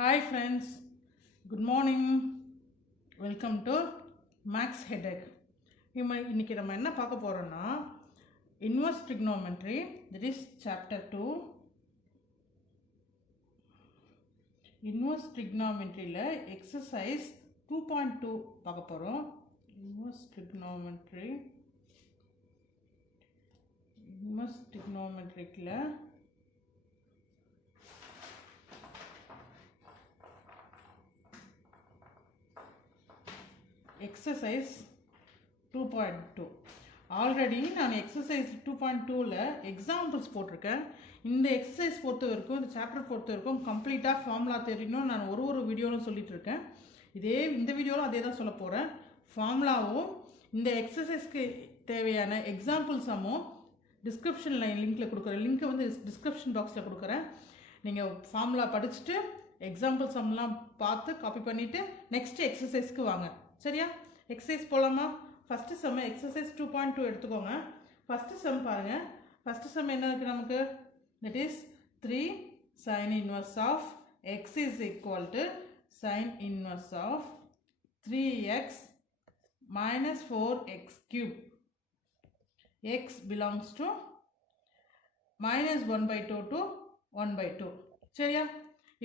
Hi friends, good morning. Welcome to Max Headache. இன்னைக்கு நம்ம என்ன பார்க்க போறோம்னா inverse trigonometry, that is chapter 2. Inverse trigonometry ல exercise 2.2 பார்க்க போறோம். Inverse trigonometry ல exercise 2.2 ஆல்ரெடி நான் எக்ஸசைஸ் 2.2ல எக்ஸாம்பிள்ஸ் போட்டிருக்கேன். இந்த எக்ஸசைஸ் பொறுத்த வரைக்கும், இந்த சாப்டர் பொறுத்த வரைக்கும் கம்ப்ளீட்டாக ஃபார்முலா தெரியணும். நான் ஒரு வீடியோவில் சொல்லிட்டு இருக்கேன். இந்த வீடியோவில் அதே தான் சொல்ல போகிறேன். ஃபார்முலாவும் இந்த எக்ஸசைஸ்க்கு தேவையான எக்ஸாம்பிள்ஸாமும் டிஸ்கிரிப்ஷனில் லிங்க்கில் கொடுக்குறேன். லிங்க்கை வந்து டிஸ்கிரிப்ஷன் பாக்ஸில் கொடுக்குறேன். நீங்கள் ஃபார்முலா படிச்சுட்டு எக்ஸாம்பிள் சம்லாம் பார்த்து காப்பி பண்ணிவிட்டு நெக்ஸ்ட் எக்ஸசைஸ்க்கு வாங்க. சரியா? எக்ஸசைஸ் போகலாமா? ஃபஸ்ட்டு சம் எக்ஸசைஸ் 2.2 எடுத்துக்கோங்க. ஃபஸ்ட்டு சம் பாருங்கள். ஃபஸ்ட்டு சம் என்ன இருக்குது நமக்கு? That is 3 sin inverse of x is equal to sin inverse of 3x minus 4x cube. x belongs to minus 1/2 to 1/2. சரியா?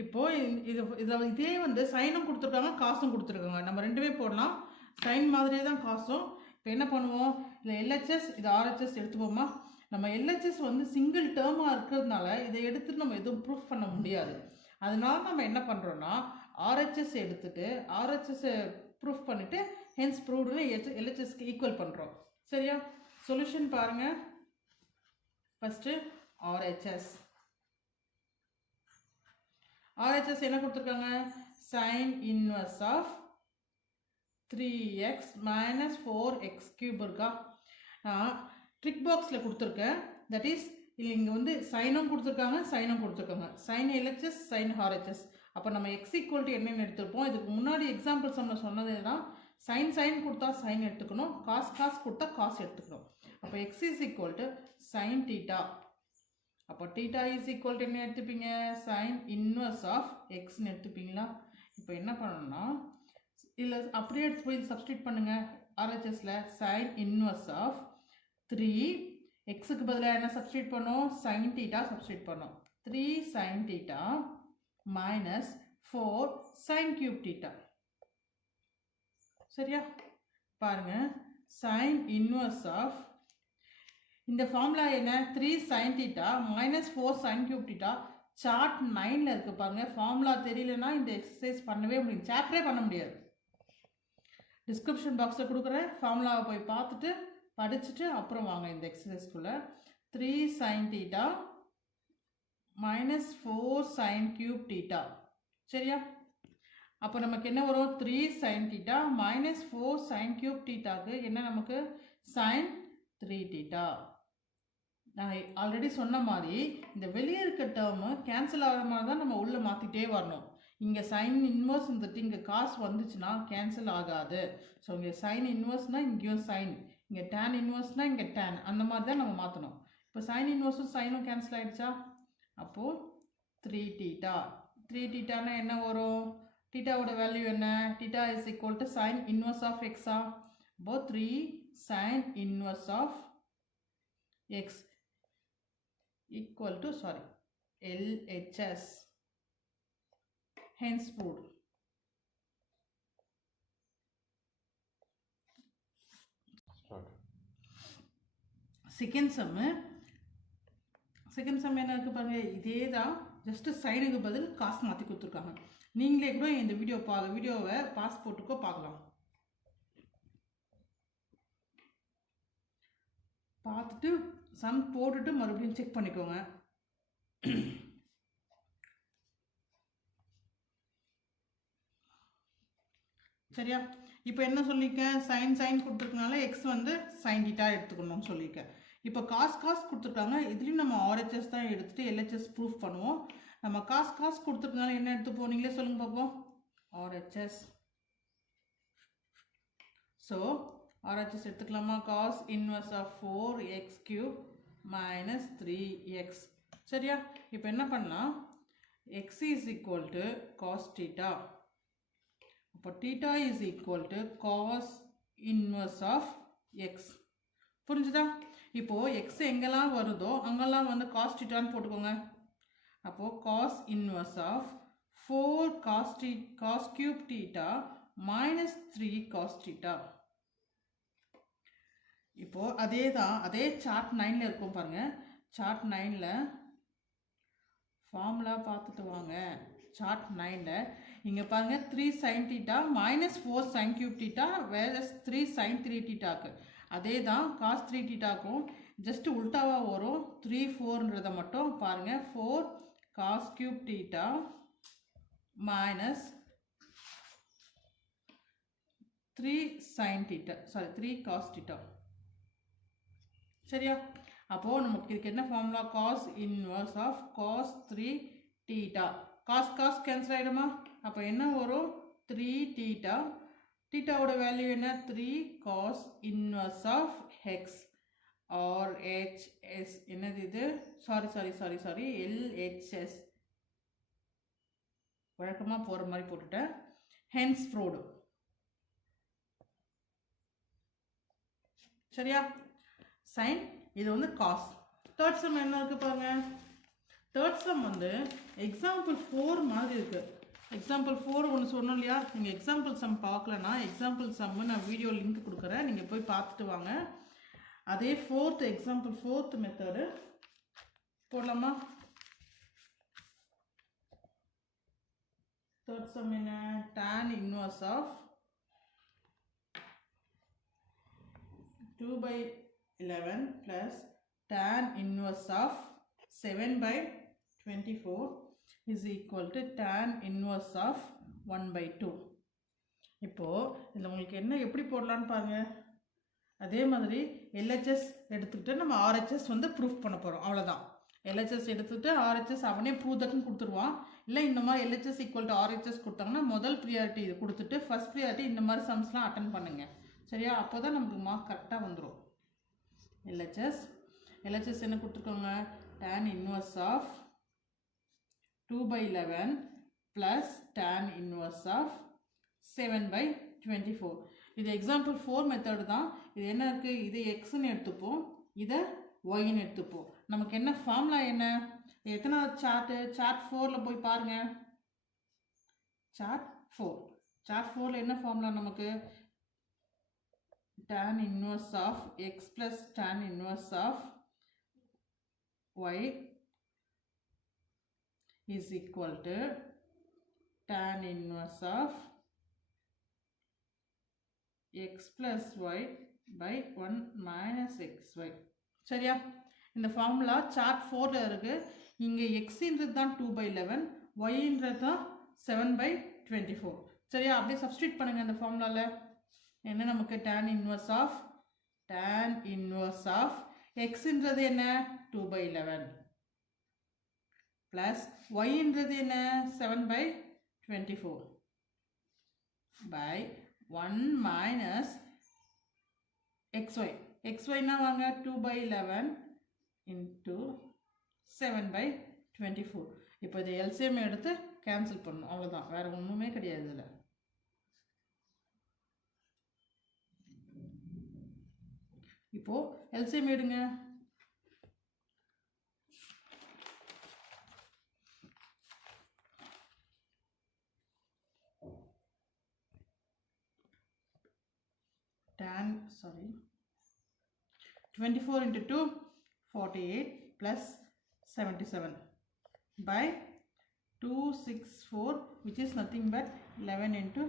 இப்போ இதே வந்து சைனும் கொடுத்துருக்காங்க, காசும் கொடுத்துருக்காங்க. நம்ம ரெண்டுமே போடலாம். சைன் மாதிரியே தான் காசும். இப்போ என்ன பண்ணுவோம்? இல்லை எல்ஹெச்எஸ், இது ஆர்ஹெச்எஸ் எடுத்துப்போமா? நம்ம எல்ஹெச்எஸ் வந்து சிங்கிள் டேர்மாக இருக்கிறதுனால இதை எடுத்துட்டு நம்ம எதுவும் ப்ரூஃப் பண்ண முடியாது. அதனால நம்ம என்ன பண்ணுறோன்னா ஆர்ஹெச்எஸ் எடுத்துட்டு ஆர்ஹெச்எஸ்ஸை ப்ரூஃப் பண்ணிவிட்டு ஹென்ஸ் ப்ரூவ்டுன்னு எல்ஹெச்எஸ்க்கு ஈக்குவல் பண்ணுறோம். சரியா? சொல்யூஷன் பாருங்கள். ஃபஸ்ட்டு ஆர்ஹெச்எஸ் என்ன கொடுத்துருக்காங்க? sin inverse of 3x minus 4x cube இருக்கா? நான் ட்ரிக் பாக்ஸில் கொடுத்துருக்கேன். தட் இஸ் இங்கே வந்து சைனும் கொடுத்துருக்காங்க, சைனும் கொடுத்துருக்காங்க. Sine LHS, sine RHS. அப்போ நம்ம எக்ஸ் ஈக்குவல் டு என்னென்னு எடுத்துருப்போம். இதுக்கு முன்னாடி எக்ஸாம்பிள்ஸ் நம்ம சொன்னது தான். சைன் கொடுத்தா சைன் எடுத்துக்கணும், காஸ் கொடுத்தா காசு எடுத்துக்கணும். அப்போ X is equal to sine theta. அப்போ டீட்டா இஸ் ஈக்குவல் டு என்ன எடுத்துப்பீங்க? சைன் இன்வர்ஸ் ஆஃப் எக்ஸ்ன்னு எடுத்துப்பீங்களா? இப்போ என்ன பண்ணணும்னா இல்லை அப்படியே எடுத்து போய் சப்ஸ்டியூட் பண்ணுங்கள். ஆர்ஹெச்எஸில் சைன் இன்வர்ஸ் ஆஃப் 3 எக்ஸுக்கு பதிலாக என்ன சப்ஸ்டியூட் பண்ணோம்? சைன் டீட்டா சப்ஸ்டியூட் பண்ணோம். 3 sine theta minus 4 sine cube theta. சரியா? பாருங்கள். சைன் இன்வர்ஸ் ஆஃப் இந்த ஃபார்முலா என்ன? 3 sin θ minus 4 sin cube θ. Chart 9ல் இருக்குது பாருங்கள். ஃபார்முலா தெரியலனா இந்த எக்ஸசைஸ் பண்ணவே முடியும், சாப்டரே பண்ண முடியாது. டிஸ்கிரிப்ஷன் பாக்ஸில் கொடுக்குறேன். ஃபார்முலாவை போய் பார்த்துட்டு படிச்சுட்டு அப்புறம் வாங்க இந்த எக்ஸசைஸ்குள்ளே. 3 sin θ minus 4 sin cube θ. சரியா? அப்போ நமக்கு என்ன வரும்? 3 sin θ minus 4 sin cube θக்கு என்ன நமக்கு? sin 3θ. நான் ஆல்ரெடி சொன்ன மாதிரி இந்த வெளியே இருக்க டேர்மு கேன்சல் ஆகிற மாதிரி தான் நம்ம உள்ளே மாற்றிட்டே வரணும். இங்கே சைன் இன்வர்ஸ் வந்துட்டு இங்கே காசு வந்துச்சுன்னா கேன்சல் ஆகாது. ஸோ இங்கே சைன் இன்வர்ஸ்னால் இங்கேயும் சைன், இங்கே டேன் இன்வர்ஸ்னால் இங்கே டேன், அந்த மாதிரி தான் நம்ம மாற்றணும். இப்போ சைன் இன்வர்ஸும் சைனும் கேன்சல் ஆகிடுச்சா? அப்போது 3θ. 3θனா என்ன வரும்? டீட்டாவோட வேல்யூ என்ன? Theta is equal to sine inverse of எக்ஸா? அப்போ 3 sine inverse of x equal to LHS. Hence proved. Second sum என்ன இருக்கு பாருங்க. இதே தான், ஜஸ்ட் சைனுக்கு பதில் காசு மாற்றி கொடுத்துருக்காங்க. நீங்களே கூட இந்த வீடியோவை பாஸ் போட்டுக்கோ பார்க்கலாம். பார்த்துட்டு சம் போட்டுட்டு மறுபடியும் செக் பண்ணிக்கோங்க. சரியா? இப்போ என்ன சொல்லியிருக்கேன்? சைன் கொடுத்துருக்கனால எக்ஸ் வந்து சைன் டீட்டா எடுத்துக்கணும்னு சொல்லியிருக்கேன். இப்போ காஸ் கொடுத்துருக்காங்க. இதுலேயும் நம்ம ஆர்ஹெச்எஸ் தான் எடுத்துகிட்டு எல்ஹெச்எஸ் ப்ரூஃப் பண்ணுவோம். நம்ம காஸ் கொடுத்துருக்கனால என்ன எடுத்துப்போம்? நீங்களே சொல்லுங்க பார்ப்போம். ஆர்ஹெச்எஸ். ஸோ ஆர்ஹெச்எஸ் எடுத்துக்கலாமா? Cos inverse of 4x³ minus 3x. சரியா? இப்போ என்ன பண்ணலாம்? x is equal to cos theta. அப்போ theta is equal to cos inverse of x. புரிஞ்சுதா? இப்போ x எங்கெல்லாம் வருதோ அங்கெல்லாம் வந்து cos theta ன்னு போட்டுக்கோங்க. அப்போ cos inverse of 4 cos cube theta minus 3 cos theta. இப்போ அதே சார்ட் 9ல இருக்கும் பாருங்க. சார்ட் 9ல ஃபார்முலா பார்த்துட்டு வாங்க. சார்ட் 9ல இங்க பாருங்க 3 sin theta minus 4 sin cube theta whereas 3 sin 3 thetaக்கு அதே தான் cos 3 thetaக்கும் ஜஸ்ட் உல்டாவா வரும். 3 4ன்றத மட்டும் பாருங்க. 4 cos cube theta minus 3 sin theta, sorry 3 cos theta. சரியா? அப்போ நமக்கு இதுக்கு என்ன formula? cos inverse of cos 3 theta. cos cancel ஆயிடுமா? அப்போ என்ன வரும்? 3 theta. thetaவோட வேல்யூ என்ன? 3 cos inverse of x or hs. என்னது இது? Sorry LHS. வழக்கமா போற மாதிரி போட்டுட்டேன். henceforth. சரியா? sin இது வந்து cos. தேர்ட் சம் என்ன இருக்கு பாருங்க. தேர்ட் சம் வந்து எக்ஸாம்பிள் 4 மாதிரி இருக்கு. எக்ஸாம்பிள் 4 ஒன்று சொன்னோம் இல்லையா? நீங்கள் எக்ஸாம்பிள் சம் பார்க்கலன்னா எக்ஸாம்பிள் சம்மு நான் வீடியோ லிங்க் கொடுக்குறேன், நீங்கள் போய் பார்த்துட்டு வாங்க. அதே எக்ஸாம்பிள் ஃபோர்த் மெத்தடு போடலாமா? தேர்ட் சம் என்ன? tan inverse of 2/11 plus tan inverse of 7/24 is equal to tan inverse of 1/2. இப்போ இதில் உங்களுக்கு என்ன எப்படி போடலான்னு பாருங்க. அதே மாதிரி LHS எடுத்துக்கிட்டு நம்ம RHS வந்து ப்ரூஃப் பண்ண போகிறோம். அவ்வளோதான். LHS எடுத்துகிட்டு RHS அவனே ப்ரூவ் தட்னு கொடுத்துருவான். இல்லை இந்த மாதிரி LHS ஈக்குவல் டு RHS கொடுத்தாங்கன்னா முதல் ப்ரியாரிட்டி இது கொடுத்துட்டு ஃபர்ஸ்ட் ப்ரியாரிட்டி இந்த மாதிரி சம்ஸ்லாம் அட்டன் பண்ணுங்க. சரியா? அப்போ தான் நமக்கு மார்க் கரெக்டாக வந்துடும். LHS என்ன கொடுத்துருக்கோங்க? tan inverse of 2/11 plus tan inverse of 7/24. இது எக்ஸாம்பிள் 4 மெத்தட் தான். இது என்ன இருக்குது? இது எக்ஸ்ன்னு எடுத்துப்போம், இதை ஒய்ன்னு எடுத்துப்போம். நமக்கு என்ன ஃபார்முலா என்ன? எத்தனாவது சார்ட்டு? சார்ட் 4ல் போய் பாருங்க. சார்ட் 4ல் என்ன ஃபார்முலா நமக்கு? tan inverse of x plus tan inverse of y is equal to tan inverse of x plus y by 1 minus xy. சரியா? இந்த ஃபார்முலா சார்ட் 4ல இருக்கு. இங்கே எக்ஸ்ன்றது தான் 2/11, ஒய்ன்றது தான் 7/24. சரியா? அப்படியே சப்ஸ்டியூட் பண்ணுங்க இந்த ஃபார்முலாவில். என்ன நமக்கு? tan inverse of xன்றது என்ன? 2/11 plus yன்றது என்ன? 7/24 by 1 minus xy னா வாங்க 2/11 into 7/24. இப்போ இதை LCM எடுத்து கேன்சல் பண்ணணும். அவ்வளோதான், வேற ஒன்றுமே கிடையாது இதில். இப்போ LCM எடுங்க. tan 24 into 2 48 plus 77 by 264, which is nothing but 11 into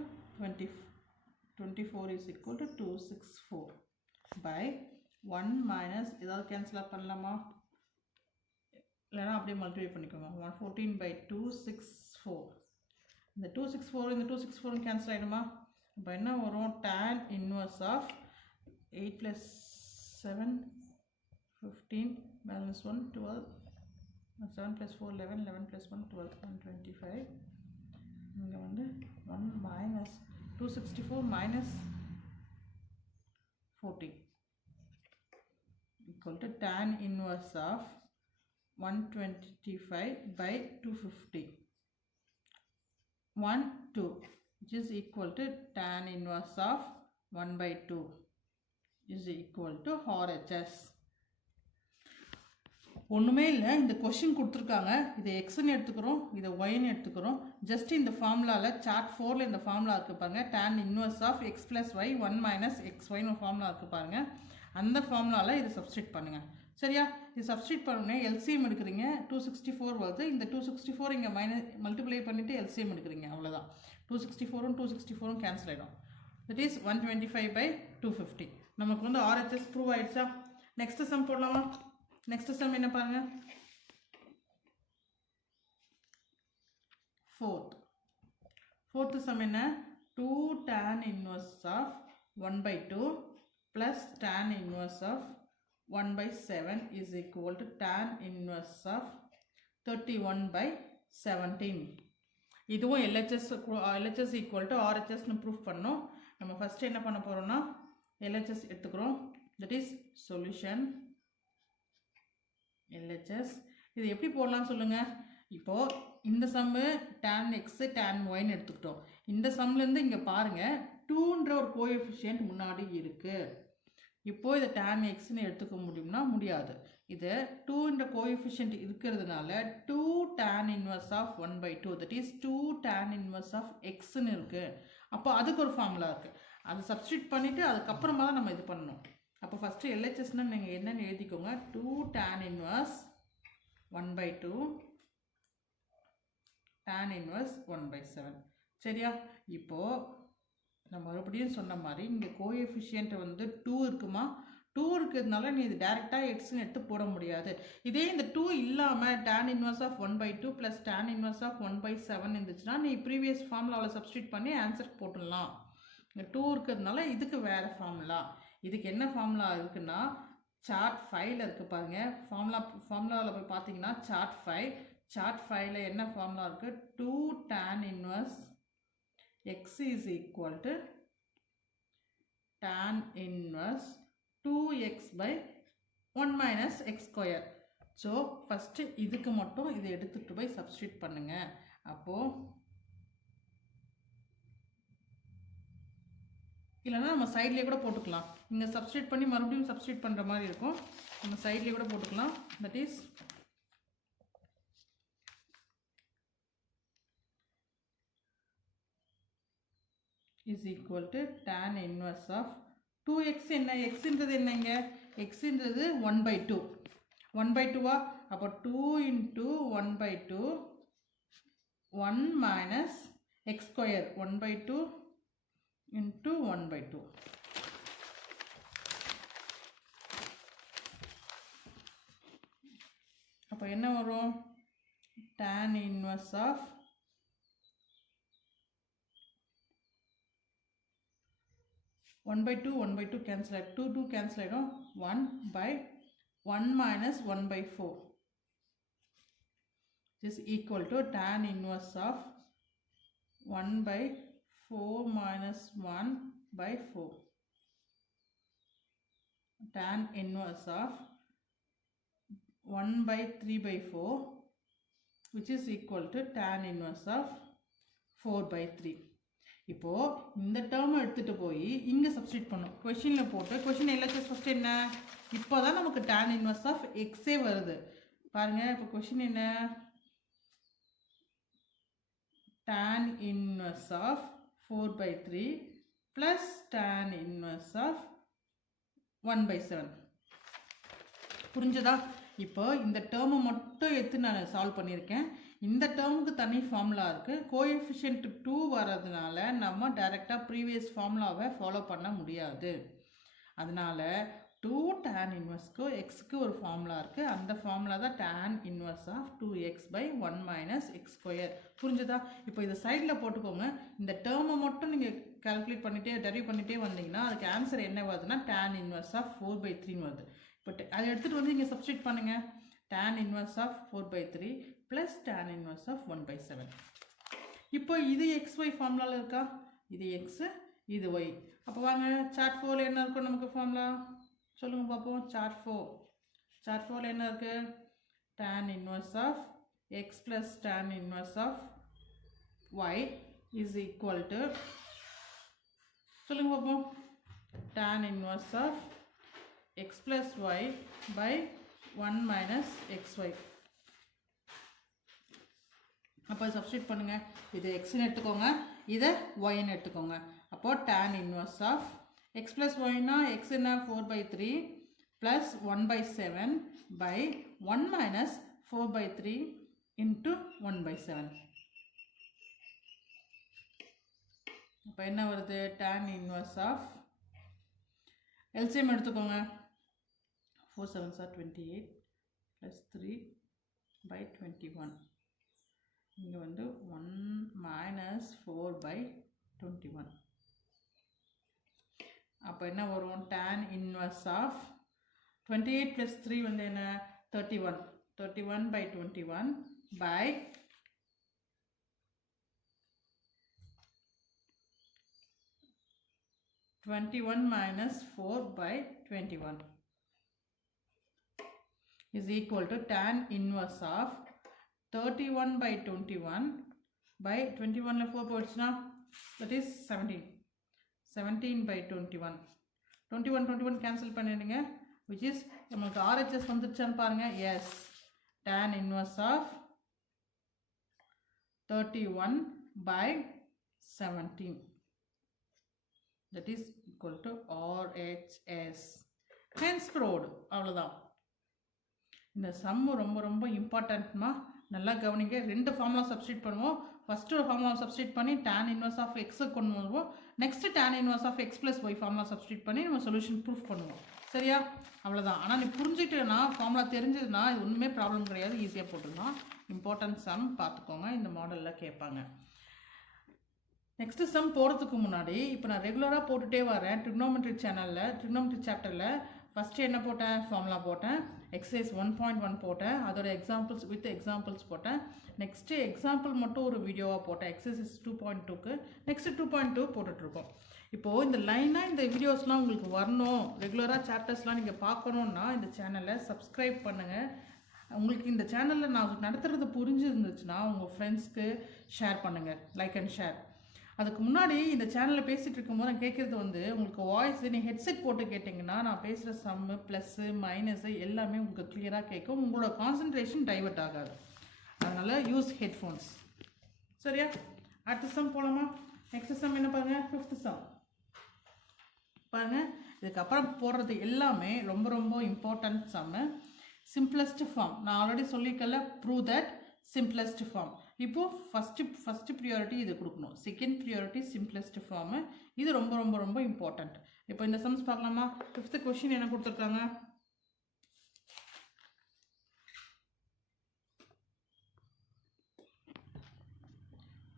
24 is equal to 264 by 1 minus ஏதாவது கேன்சல் பண்ணலாமா? இல்லைனா அப்படியே மல்டிப்ளை பண்ணிக்கோங்க. 114 by 264. இந்த 264 இந்த 264 கேன்சல் ஆகிடுமா? இப்போ என்ன வரும்? tan inverse of 8 plus 7 15 balance 1 12 7 plus 4 11 11 plus 1 12 125. இங்கே வந்து 1 minus 264 minus 40 equal to tan inverse of 125 by 250. 1 2 which is equal to tan inverse of 1 by 2 is equal to RHS. ஒன்றுமே இல்லை, இந்த கொஷின் கொடுத்துருக்காங்க, இதை எக்ஸ்ன்னு எடுத்துக்கிறோம், இதை ஒய்ன்னு எடுத்துக்கிறோம். ஜஸ்ட் இந்த ஃபார்முலாவில் சார்ட் 4ல் இந்த ஃபார்முலா இருக்குது பாருங்கள், tan inverse of x plus y 1 minus x ஒய்னு ஒரு ஃபார்முலா இருக்குது பாருங்கள். அந்த ஃபார்முலாவில் இதை சப்ஸ்டியூட் பண்ணுங்கள். சரியா? இது சப்ஸ்டியூட் பண்ணுங்க, எல்சிஎம் எடுக்கிறீங்க, 264 வருது. இந்த 264 இங்கே மல்டிப்ளை பண்ணிவிட்டு எல்சிஎம் எடுக்கிறீங்க, அவ்வளோதான். 264ம் 264ம் கேன்சல் ஆகிடும். That is 125/250. நமக்கு வந்து ஆர்ஹெச்எஸ் ப்ரூவ் ஆகிடுச்சா? நெக்ஸ்ட் சம் போடலாமா? நெக்ஸ்ட் சம் என்ன பாருங்க, ஃபோர்த் சம் என்ன, 2 tan inverse of 1 by 2 plus tan inverse of 1 by 7 is equal to tan inverse of 31 by 17. இதுவும் LHS equal to RHSன்னு ப்ரூஃப் பண்ணோம். நம்ம ஃபஸ்ட்டு என்ன பண்ண போகிறோம்னா LHS எடுத்துக்கிறோம். That is solution LHS. இது எப்படி போடலாம் சொல்லுங்கள்? இப்போது இந்த சம்மு tan x tan yன்னு எடுத்துக்கிட்டோம். இந்த சம்லேருந்து இங்கே பாருங்கள், 2ன்ற ஒரு கோஎஃபிஷியன்ட் முன்னாடி இருக்குது. இப்போது இதை tan xன்னு எடுத்துக்க முடியும்னா முடியாது. இது 2ன்ற கோஎஃபிஷியன்ட் இருக்கிறதுனால 2 tan inverse of 1 by 2 that is 2 tan inverse of xன்னு இருக்குது. அப்போ அதுக்கு ஒரு ஃபார்முலா இருக்குது, அதை சப்ஸ்டியூட் பண்ணிவிட்டு அதுக்கப்புறமா தான் நம்ம இது பண்ணணும். அப்போ ஃபஸ்ட்டு LHSனால் நீங்கள் என்னென்னு எழுதிக்கோங்க, 2 tan inverse 1 by 2 tan inverse 1 by 7. சரியா? இப்போது நான் மறுபடியும் சொன்ன மாதிரி இங்கே கோஎஃபிஷியன்ட் வந்து 2 இருக்குமா, 2 இருக்கிறதுனால நீ இது டேரெக்டாக எக்ஸ்ன்னு எடுத்து போட முடியாது. இதே இந்த 2 இல்லாமல் tan inverse of 1 by 2 plus tan inverse of 1 by 7 இருந்துச்சுன்னா நீ ப்ரீவியஸ் ஃபார்முலாவில் சப்ஸ்டியூட் பண்ணி ஆன்சர் போட்டுடலாம். இங்கே 2 இருக்கிறதுனால இதுக்கு வேறு ஃபார்முலா. இதுக்கு என்ன ஃபார்முலா இருக்குன்னா சார்ட் 5ல் இருக்குது பாருங்கள். ஃபார்முலாவில் போய் பார்த்தீங்கன்னா சார்ட் 5ல் என்ன ஃபார்முலா இருக்குது, 2 tan inverse x is equal to tan inverse 2x by 1 minus x square. So first இதுக்கு மட்டும் இதை எடுத்துகிட்டு போய் சப்ஸ்டியூட் பண்ணுங்கள். அப்போது இல்லைனா நம்ம சைட்லேயே கூட போட்டுக்கலாம். இங்கே சப்ஸ்டியூட் பண்ணி மறுபடியும் சப்ஸ்டியூட் பண்ணுற மாதிரி இருக்கும், நம்ம சைட்லேயே கூட போட்டுக்கலாம். That is equal to tan inverse of 2x. என்ன எக்ஸுன்றது என்னங்க, எக்ஸுன்றது 1 by 2. 1 by 2வா? அப்போ 2 into 1 by 2 1 minus x square 1 by 2 into 1 by 2. அப்போ என்ன வரும், tan inverse of 1 by 2 1 by 2 cancel ஆகிடும், 2 cancel ஆகிடும், 1 by 1 minus 1 by 4 is equal to tan inverse of 1 by 4 minus 1 by 4. Tan inverse of 1 by 3 by 4 which is equal to tan inverse of 4 by 3. இப்போது இந்த டேர்மை எடுத்துகிட்டு போய் இங்கே substitute பண்ணும். கொஷினில் போட்டு கொஷின் LHS ஃபஸ்ட்டு என்ன, இப்போ தான் நமக்கு tan inverse of எக்ஸே வருது பாருங்கள். இப்போ கொஷின் என்ன, tan inverse of 4 by 3 plus tan inverse of 1 by 7. புரிஞ்சதா? இப்போ இந்த டேர்மை மட்டும் எடுத்து நான் சால்வ் பண்ணியிருக்கேன். இந்த டேர்முக்கு தனி ஃபார்முலா இருக்குது. கோஎஃபிஷியன்ட் 2 வர்றதுனால நம்ம டைரெக்டாக ப்ரீவியஸ் ஃபார்முலாவை ஃபாலோ பண்ண முடியாது. அதனால் 2 tan இன்வர்ஸ்க்கு எக்ஸுக்கு ஒரு ஃபார்முலா இருக்குது, அந்த ஃபார்முலா தான் tan inverse of 2x by 1 minus x square. புரிஞ்சுதா? இப்போ இதை சைடில் போட்டுக்கோங்க. இந்த டேர்மை மட்டும் நீங்கள் கால்குலேட் பண்ணிகிட்டே டெரிவ் பண்ணிகிட்டே வந்தீங்கன்னா அதுக்கு ஆன்சர் என்ன வருதுன்னா tan இன்வர்ஸ் ஆஃப் 4 by 3 வருது. இப்போ அதை எடுத்துகிட்டு வந்து இங்கே சப்ஸ்டியூட் பண்ணுங்கள். tan inverse of 4 by 3 plus tan inverse of 1 by 7. இப்போ இது xy ஃபார்முலாவில் இருக்கா, இது எக்ஸு இது ஒய். அப்போ வாங்க சார்ட் 4ல் என்ன இருக்கும் நமக்கு ஃபார்முலா சொல்லுங்கள் பார்ப்போம். சார்ட் 4ல் என்ன இருக்குது, tan inverse of x plus tan inverse of y is equal to சொல்லுங்க பாப்போம் tan inverse of x plus y by 1 minus xy. அப்போ சப்ஸ்டிட் பண்ணுங்க. இது எக்ஸ்ன்னு எடுத்துக்கோங்க, இதை ஒய்ன்னு எடுத்துக்கோங்க. அப்போ tan inverse of x plus yனா x என்ன 4/3 plus 1/7 by 1 minus 4/3 into 1/7. அப்போ என்ன வருது tan inverse of LCM எடுத்துக்கோங்க. 4 7s are 28 plus 3/21. இங்கே வந்து 1 minus 4/21. அப்போ என்ன வரும் tan inverse of 28 plus 3 வந்து என்ன 31. 31/21 by 21 minus 4/21 is equal to tan inverse of 31/21 by 21 ல 4 போயிடுச்சுனா that is 17. 17/21. 21 cancel பண்ணிடுங்க, which is நமக்கு RHS வந்துருச்சான்னு பாருங்க. yes, tan inverse of 31/17 that is equal to RHS. hence proved. அவ்வளோதான். இந்த சம்மு ரொம்ப ரொம்ப இம்பார்ட்டன்ட்மா, நல்லா கவனிங்க. ரெண்டு ஃபார்முலா சப்ஸ்டிட் பண்ணுவோம். ஃபஸ்ட்டு ஒரு ஃபார்முலா சப்ஸ்டிட் பண்ணி tan இன்வர்ஸ் ஆஃப் எக்ஸை கொண்டு வருவோம். Next tan inverse of x plus y formula substitute பண்ணி நம்ம சொல்யூஷன் ப்ரூஃப் பண்ணுவோம். சரியா? அவ்வளோதான். ஆனால் நீ புரிஞ்சுட்டுனா ஃபார்முலா தெரிஞ்சதுன்னா இது ஒன்றுமே ப்ராப்ளம் கிடையாது, ஈஸியாக போட்டுக்கலாம். இம்பார்ட்டன்ட் சம் பார்த்துக்கோங்க, இந்த மாடலில் கேட்பாங்க. நெக்ஸ்ட்டு சம் போகிறதுக்கு முன்னாடி இப்போ நான் ரெகுலராக போட்டுகிட்டே வரேன் ட்ரிக்னோமெட்ரி சேனலில். ட்ரிக்னோமெட்ரி சாப்டரில் ஃபஸ்ட்டு என்ன போட்டேன், ஃபார்முலா போட்டேன், எக்ஸசைஸ் 1.1 போட்டேன், அதோட எக்ஸாம்பிள்ஸ் வித் எக்ஸாம்பிள்ஸ் போட்டேன். நெக்ஸ்ட்டு எக்ஸாம்பிள் மட்டும் ஒரு வீடியோவாக போட்டேன் எக்ஸசைஸ் 2.2க்கு. நெக்ஸ்ட்டு 2.2 போட்டுட்ருக்கோம். இப்போது இந்த லைனாக இந்த வீடியோஸ்லாம் உங்களுக்கு வரணும், ரெகுலராக சாப்டர்ஸ்லாம் நீங்கள் பார்க்கணுன்னா இந்த சேனலை சப்ஸ்கிரைப் பண்ணுங்கள். உங்களுக்கு இந்த சேனலில் நான் நடத்துகிறது புரிஞ்சுருந்துச்சுன்னா உங்கள் ஃப்ரெண்ட்ஸ்க்கு ஷேர் பண்ணுங்கள், லைக் அண்ட் ஷேர். அதுக்கு முன்னாடி இந்த சேனலில் பேசிகிட்டு இருக்கும்போது நான் கேட்குறது வந்து உங்களுக்கு வாய்ஸ் நீங்கள் ஹெட்செட் போட்டு கேட்டிங்கன்னா நான் பேசுகிற சம்மு ப்ளஸ்ஸு மைனஸு எல்லாமே உங்களுக்கு கிளியராக கேட்கும், உங்களோட கான்சன்ட்ரேஷன் டைவர்ட் ஆகாது. அதனால் யூஸ் ஹெட்ஃபோன்ஸ். சரியா? அடுத்த சம் போகலாமா? நெக்ஸ்ட் சம் என்ன பாருங்கள், 5th சம் பாருங்கள். இதுக்கப்புறம் போடுறது எல்லாமே ரொம்ப ரொம்ப இம்பார்ட்டன்ட் சம்மு. சிம்பிளஸ்ட் ஃபார்ம் நான் ஆல்ரெடி சொல்லியிருக்கல, ப்ரூவ் தட் சிம்பிளஸ்ட் ஃபார்ம். இப்போது ஃபஸ்ட்டு ப்ரியாரிட்டி இது கொடுக்கணும், செகண்ட் ப்ரியாரிட்டி சிம்பிளஸ்ட் ஃபார்மு. இது ரொம்ப ரொம்ப ரொம்ப இம்பார்ட்டண்ட். இப்போ இந்த சம்ஸ் பார்க்கலாமா? 5th கொஷின் என்ன கொடுத்துருக்காங்க,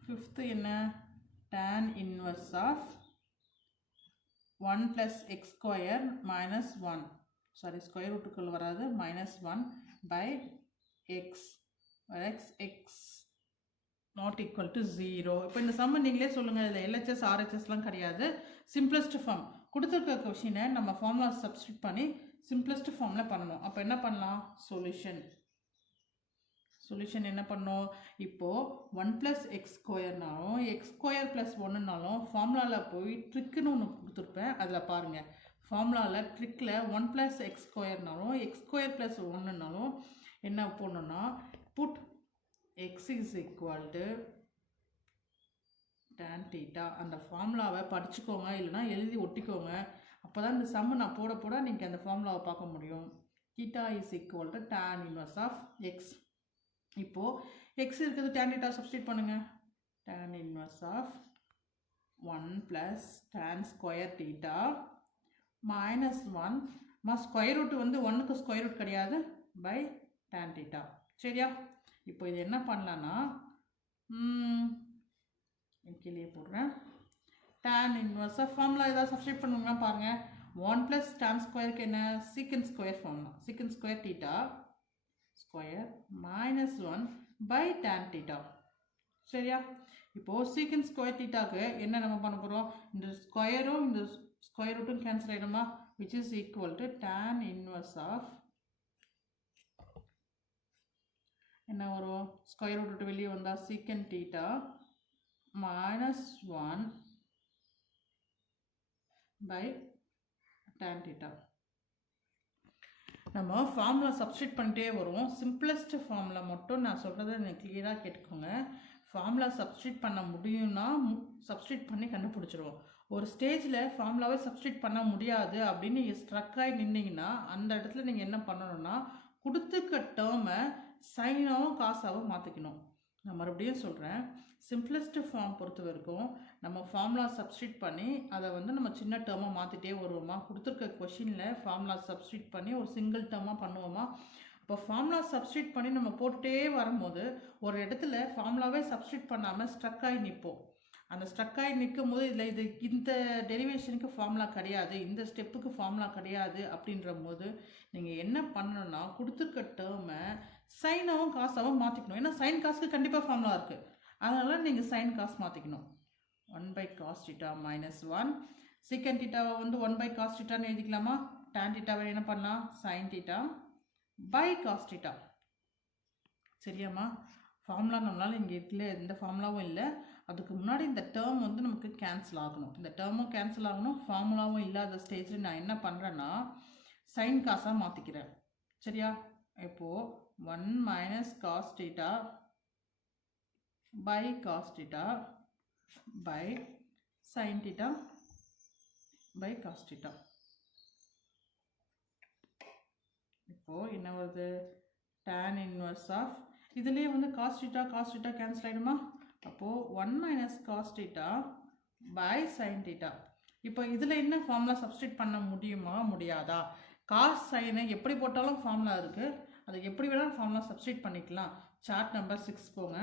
ஃபிஃப்த்து என்ன, tan inverse of 1 + x square minus 1, sorry square ரூட்டுக்குள்ள வராது, -1 by x x not equal to 0. இப்போ இந்த சம்ம நீங்களே சொல்லுங்கள், இதில் எல்ஹெச்எஸ் ஆர்ஹெச்எஸ்லாம் கிடையாது, சிம்பிளஸ்ட் ஃபார்ம். கொடுத்துருக்க கொஷினை நம்ம ஃபார்முலா சப்ஸ்டியூட் பண்ணி சிம்பிளஸ்ட் ஃபார்மில் பண்ணணும். அப்போ என்ன பண்ணலாம், சொல்யூஷன் என்ன பண்ணோம், இப்போது 1 + x ஸ்கொயர்னாலும் எக்ஸ் ஸ்கொயர் + 1னாலும் ஃபார்முலாவில் போய் ட்ரிக்குன்னு ஒன்று கொடுத்துருப்பேன், அதில் பாருங்கள். ஃபார்முலாவில் ட்ரிக்கில் 1 + x ஸ்கொயர்னாலும் எக்ஸ் ஸ்கொயர் + 1னாலும் என்ன போடணுன்னா, put x is equal to tan theta. அந்த ஃபார்முலாவை படிச்சுக்கோங்க, இல்லைனா எழுதி ஒட்டிக்கோங்க. அப்போ தான் இந்த சம்மு நான் போட நீங்கள் அந்த ஃபார்முலாவை பார்க்க முடியும். theta is equal to tan inverse of x. இப்போது x இருக்குது, tan theta சப்ஸ்டியூட் பண்ணுங்கள். tan inverse of 1 + tan square theta -1 square root வந்து 1க்கு ஸ்கொயர் ரூட் கிடையாது by tan theta. சரியா? இப்போ இது என்ன பண்ணலான்னா, கீழே போடுறேன், tan இன்வர்ஸ் ஃபார்முலா ஏதாவது சப்ஸ்டியூட் பண்ணுங்கன்னா பாருங்கள். 1 + tan ஸ்கொயருக்கு என்ன, secant square formula, secant square theta square -1 by tan theta. சரியா? இப்போது சீக்கண்ட் ஸ்கொயர் தீட்டாக்கு என்ன நம்ம பண்ண போகிறோம், இந்த ஸ்கொயரும் இந்த ஸ்கொயர் ரூட்டும் கேன்சல் ஆகிடுமா, which is equal to tan inverse of என்ன வரும், ஸ்கொயர் ரூட் விட்டு வெளியே வந்தால் secant theta minus 1 by tan theta. நம்ம ஃபார்முலா சப்ஸ்டிட் பண்ணிட்டே வருவோம். சிம்பிளஸ்ட் ஃபார்முலா மட்டும் நான் சொல்கிறத எனக்கு கிளியராக கேட்டுக்கோங்க. ஃபார்முலா சப்ஸ்டிட் பண்ண முடியும்னா சப்ஸ்டிட் பண்ணி கண்டுபிடிச்சிருவோம். ஒரு ஸ்டேஜில் ஃபார்முலாவே சப்ஸ்டிட் பண்ண முடியாது அப்படின்னு நீங்கள் ஸ்ட்ரக் ஆகி நின்னீங்கன்னா அந்த இடத்துல நீங்கள் என்ன பண்ணணும்னா கொடுத்துக்க டேர்மை சைனாவும் காசாவும் மாற்றிக்கணும். நான் மறுபடியும் சொல்கிறேன், சிம்பிளஸ்ட் ஃபார்ம் பொறுத்த வரைக்கும் நம்ம ஃபார்முலா சப்ஸ்டிட் பண்ணி அதை வந்து நம்ம சின்ன டேர்மாக மாற்றிட்டே வருவோமா, கொடுத்துருக்க கொஷினில் ஃபார்முலா சப்ஸ்டிட் பண்ணி ஒரு சிங்கிள் டேர்மாக பண்ணுவோமா. இப்போ ஃபார்முலா சப்ஸ்டிட் பண்ணி நம்ம போட்டுகிட்டே வரும்போது ஒரு இடத்துல ஃபார்முலாவே சப்ஸ்டிட் பண்ணாமல் ஸ்ட்ரக் ஆகி நிற்போம். அந்த ஸ்ட்ரக் ஆகி நிற்கும் போது இதில் இந்த டெரிவேஷனுக்கு ஃபார்முலா கிடையாது, இந்த ஸ்டெப்புக்கு ஃபார்முலா கிடையாது அப்படின்ற போது நீங்கள் என்ன பண்ணணும்னா கொடுத்துருக்க டேர்மை சைனாவும் காசாவும் மாற்றிக்கணும். ஏன்னா சைன் காசுக்கு கண்டிப்பாக ஃபார்முலா இருக்குது, அதனால் நீங்கள் சைன் காசு மாற்றிக்கணும். 1 by cos theta minus 1. secant theta வந்து 1 by cos theta ன்னு எழுதிக்கலாமா. tan theta என்ன பண்ணலாம், sin theta by cos theta. சரியாம்மா. ஃபார்முலா நம்மளால் இங்கே இல்லை, எந்த ஃபார்முலாவும் இல்லை. அதுக்கு முன்னாடி இந்த டேர்ம் வந்து நமக்கு கேன்சல் ஆகணும். இந்த டேர்மும் கேன்சல் ஆகணும், ஃபார்முலாவும் இல்லாத ஸ்டேஜில் நான் என்ன பண்ணுறேன்னா சைன் காசாக மாற்றிக்கிறேன். சரியா. இப்போது 1 minus cos theta by cos theta by sin theta by cos theta. இப்போ என்ன வருது, tan inverse of இதுலேயே வந்து cos theta கேன்சல் ஆகிடுமா. அப்போது 1 minus cos theta by sin theta. இப்போ இதில் என்ன ஃபார்முலா சப்ஸ்டிட் பண்ண முடியுமா முடியாதா. காஸ் சைனை எப்படி போட்டாலும் ஃபார்முலா இருக்குது, அதை எப்படி வேணாலும் ஃபார்முலா சப்ஸ்டிட் பண்ணிக்கலாம். சார்ட் நம்பர் 6 போங்க.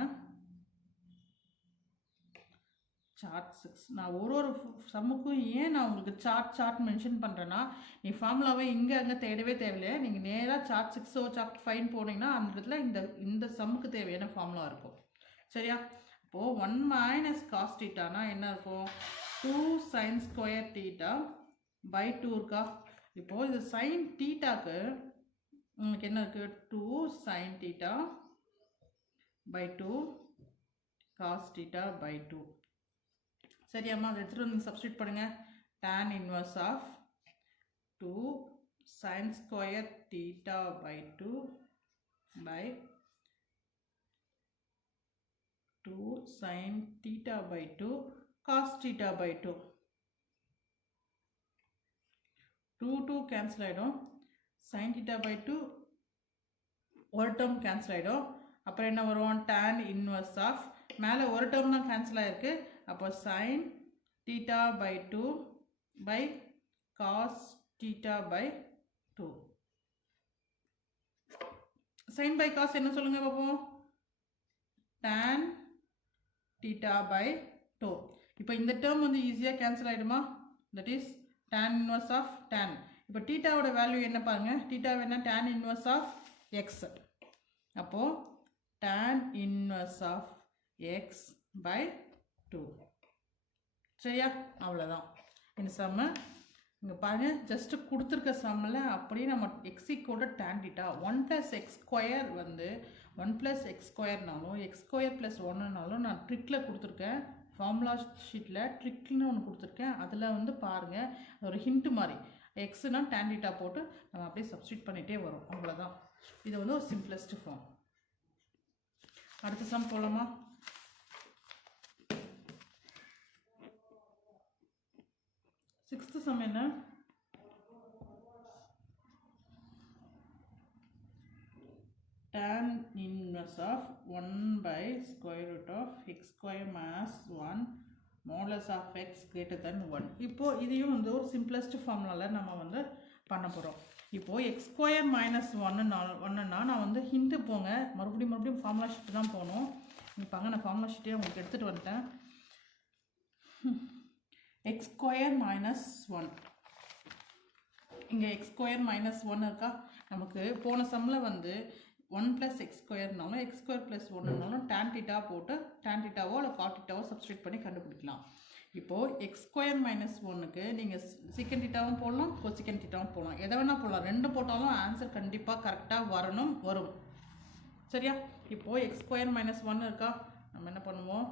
சார்ட் 6 நான் ஒரு சம்முக்கும் ஏன் நான் உங்களுக்கு சார்ட் மென்ஷன் பண்ணுறேன்னா, நீ ஃபார்முலாவை இங்கே அங்கே தேடவே தேவையில்லையே, நீங்கள் நேராக சார்ட் 6 சார்ட் 5 போனீங்கன்னா அந்த இடத்துல இந்த சம்முக்கு தேவையான ஃபார்முலா இருக்கும். சரியா. இப்போது 1 minus cos thetaனா என்ன இருக்கும், 2 sin square theta by 2 இருக்கா. இப்போது இது sin thetaக்கு உங்களுக்கு என்ன இருக்குது, 2 sin theta by 2 cos theta by 2. சரியாம்மா. அதை எடுத்துகிட்டு வந்து சப்ஸ்டிட் பண்ணுங்கள். tan inverse of 2 sin square theta by 2 by 2 sin theta by 2 cos theta by 2. 2 cancel ஆகிடும். sin theta by 2 ஒரு டேர்ம் கேன்சல் ஆகிடும். அப்புறம் என்ன வரும், tan inverse of மேலே ஒரு டேர்ம் தான் கேன்சல் ஆகிருக்கு. அப்போ sin theta by 2 by cos theta by 2. sin by cos என்ன சொல்லுங்க பார்ப்போம், tan theta by 2. இப்போ இந்த டேர்ம் வந்து ஈஸியாக கேன்சல் ஆகிடுமா, that is tan inverse of tan. இப்போ தீட்டாவோட வேல்யூ என்ன பாருங்க, தீட்டா என்ன, tan inverse of x. அப்போது tan inverse of x by 2. சரியா. அவ்வளோதான் இந்த சம்மு. இங்கே பாருங்கள், ஜஸ்ட்டு கொடுத்துருக்க சம்மில் அப்படியே நம்ம எக்ஸிக்கோட tan theta 1 plus x square வந்து 1 plus x ஸ்கொயர்னாலும் x ஸ்கொயர் ப்ளஸ் 1னாலும் நான் ட்ரிக்கில் கொடுத்துருக்கேன். ஃபார்முலா ஷீட்டில் ட்ரிக்னு ஒன்று கொடுத்துருக்கேன். அதில் வந்து பாருங்கள், ஒரு ஹிண்ட்டு மாதிரி எக்ஸ்னா tan theta போட்டு நம்ம அப்படியே சப்ஸ்டிட் பண்ணிகிட்டே வரும். அவ்வளோதான். இது வந்து ஒரு சிம்பிளஸ்ட் ஃபார்ம். அடுத்த சம் போகலாமா. சிக்ஸ்த்து சம் என்ன, tan inverse of 1 by square root of x square minus 1 modulus of x greater than 1. இப்போது இதையும் வந்து ஒரு சிம்பிளஸ்ட் ஃபார்முலாவில் நம்ம வந்து பண்ண போகிறோம். இப்போது x ஸ்கொயர் மைனஸ் ஒன்றுனா நான் வந்து ஹிண்ட்டு போங்க, மறுபடியும் ஃபார்முலா ஷீட்டு தான் போகணும். இப்போங்க நான் ஃபார்முலா ஷீட்டே உங்களுக்கு எடுத்துகிட்டு வந்துட்டேன். x ஸ்கொயர் மைனஸ் 1, இங்கே x ஸ்கொயர் மைனஸ் 1 இருக்கா. நமக்கு போன சம்மில் வந்து 1 plus x ஸ்கொயர்னாலும் x ஸ்கொயர் ப்ளஸ் 1னாலும் tan theta போட்டு tan thetaவோ இல்லை cot thetaவோ சப்ஸ்டிட் பண்ணி கண்டுபிடிக்கலாம். இப்போது x ஸ்கொயர் மைனஸ் 1க்கு நீங்கள் secant thetaவும் போடலாம், cosecant thetaவும் போடலாம், எதை வேணால் போடலாம். ரெண்டு போட்டாலும் ஆன்சர் கண்டிப்பாக கரெக்டாக வரும். சரியா. இப்போது x ஸ்கொயர் மைனஸ் 1 இருக்கா, நம்ம என்ன பண்ணுவோம்,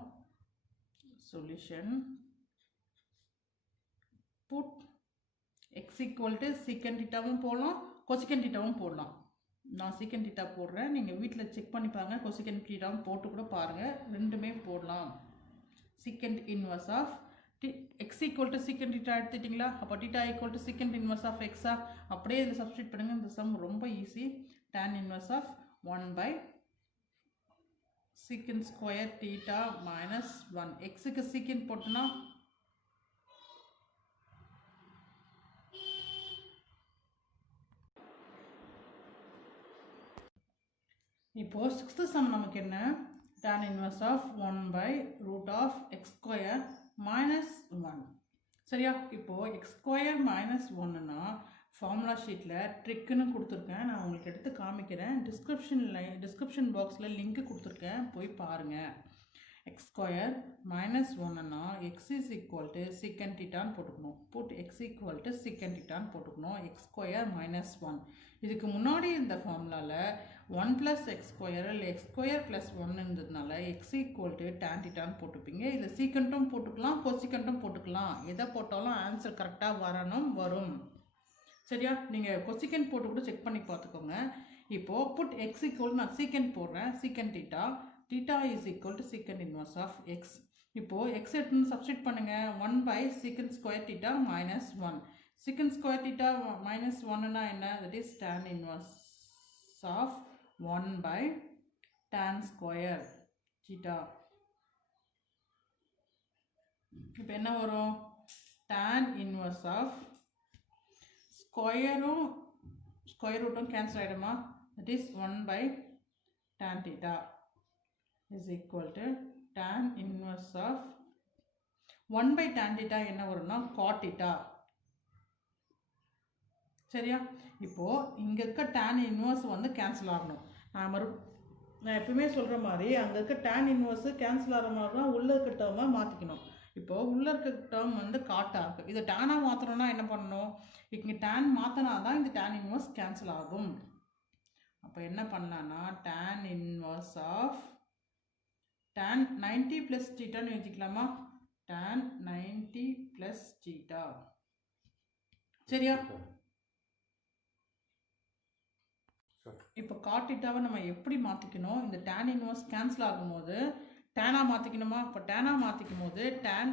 solution put x equal to secant thetaவும் போடலாம் cosecant thetaவும் போடலாம். நான் secant theta போடுறேன், நீங்கள் வீட்டில் செக் பண்ணி பாருங்க. cosecant thetaவும் போட்டு கூட பாருங்கள், ரெண்டுமே போடலாம். secant inverse of x equal to secant theta எடுத்துட்டிங்களா? அப்போ theta equal to secant inverse of x அப்படியே இதில் சப்ஸ்டிட் பண்ணுங்க. இந்த சம் ரொம்ப easy. tan inverse of 1 by secant square theta minus 1. xக்கு secant போட்டோன்னா இப்போ 6th sum நமக்கு என்ன? tan inverse of 1 by root of x square minus 1. சரியா? இப்போ x square minus 1னா ஃபார்முலா ஷீட்டில் ட்ரிக்குன்னு கொடுத்துருக்கேன். நான் உங்களுக்கு எடுத்து காமிக்கிறேன். டிஸ்கிரிப்ஷன் பாக்ஸில் லிங்க் கொடுத்துருக்கேன், போய் பாருங்கள். x square minus 1னா x is equal to secant thetaன்னு போட்டுக்கணும். put x equal to secant thetaன்னு போட்டுக்கணும். x square minus 1. இதுக்கு முன்னாடி இந்த ஃபார்முலாவில் 1 plus x square இல்லை x square plus 1 இருந்ததுனால x equal to tan thetaன்னு போட்டுப்பீங்க. இதில் சீக்கண்ட்டும் போட்டுக்கலாம், கொசிக்கண்ட்டும் போட்டுக்கலாம். எதை போட்டாலும் ஆன்சர் கரெக்டாக வரும். சரியா? நீங்கள் கொசிக்கண்ட் போட்டு கூட செக் பண்ணி பார்த்துக்கோங்க. இப்போது புட் x equal, நான் சீக்கண்ட் போடுறேன். Secant theta, theta is equal to secant inverse of x. இப்போது x எடுத்து சப்ஸ்டிட் பண்ணுங்கள். 1 by secant square theta minus 1. secant square theta minus 1னா என்ன? that is tan inverse of 1 by tan square theta. இப்போ என்ன வரும்? tan inverse of square ரூட்டும் cancel ஆகிடுமா? that is 1 by tan theta is equal to tan inverse of 1 by tan theta என்ன வரும்னா cot theta. சரியா? இப்போது இங்கே இருக்க tan inverse வந்து கேன்சல் ஆகணும். நான் எப்பவுமே சொல்கிற மாதிரி அங்கே இருக்க tan inverse கேன்சல் ஆகிற மாதிரி தான் உள்ளே இருக்க டேர்மை மாற்றிக்கணும். இப்போது உள்ளே இருக்க டேர்ம் வந்து காட்டாக இருக்குது. இதை டேனாக மாற்றணும்னா என்ன பண்ணணும்? இங்கே tan மாற்றினா தான் இந்த tan inverse கேன்சல் ஆகும். அப்போ என்ன பண்ணலான்னா tan inverse of tan 90 plus thetaன்னு எழுதிக்கலாமா? tan 90 plus theta. சரியா? இப்போ cot thetaவை நம்ம எப்படி மாற்றிக்கணும்? இந்த tan inverse கேன்சல் ஆகும்போது டேனாக மாற்றிக்கணுமா? இப்போ டேனாக மாற்றிக்கும் போது tan